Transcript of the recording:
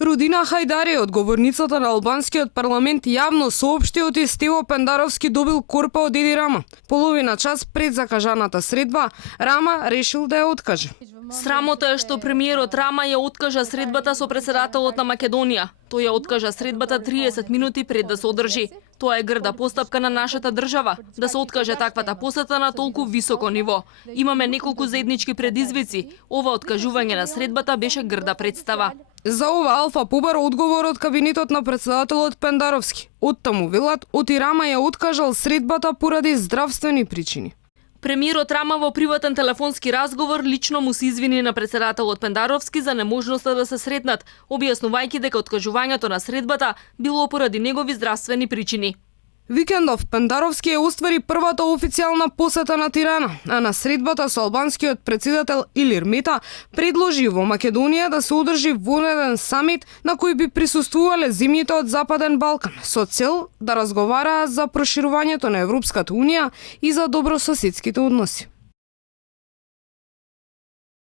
Рудина Хајдари, одговорницата на албанскиот парламент, јавно соопшти оти Стево Пендаровски добил корпа од Еди Рама. Половина час пред закажаната средба, Рама решил да ја откаже. Срамота е што премиерот Рама ја откажа средбата со председателот на Македонија. Тој ја откажа средбата 30 минути пред да се одржи. Тоа е грда постапка на нашата држава, да се откаже таквата посета на толку високо ниво. Имаме неколку заеднички предизвици. Ова откажување на средбата беше грда представа. За ова Алфа побара одговор од кабинетот на председателот Пендаровски. Оттаму велат, оти Рама ја откажал средбата поради здравствени причини. Премиерот Рама во приватен телефонски разговор лично му се извини на председателот Пендаровски за неможноста да се сретнат, објаснувајќи дека откажувањето на средбата било поради негови здравствени причини. Викендов Пендаровски ја оствари првата официјална посета на Тирана, а на средбата со албанскиот председател Илир Мета предложи во Македонија да се одржи вонеден самит на кој би присуствувале земјите од Западен Балкан со цел да разговараат за проширувањето на Европската унија и за добрососедските односи.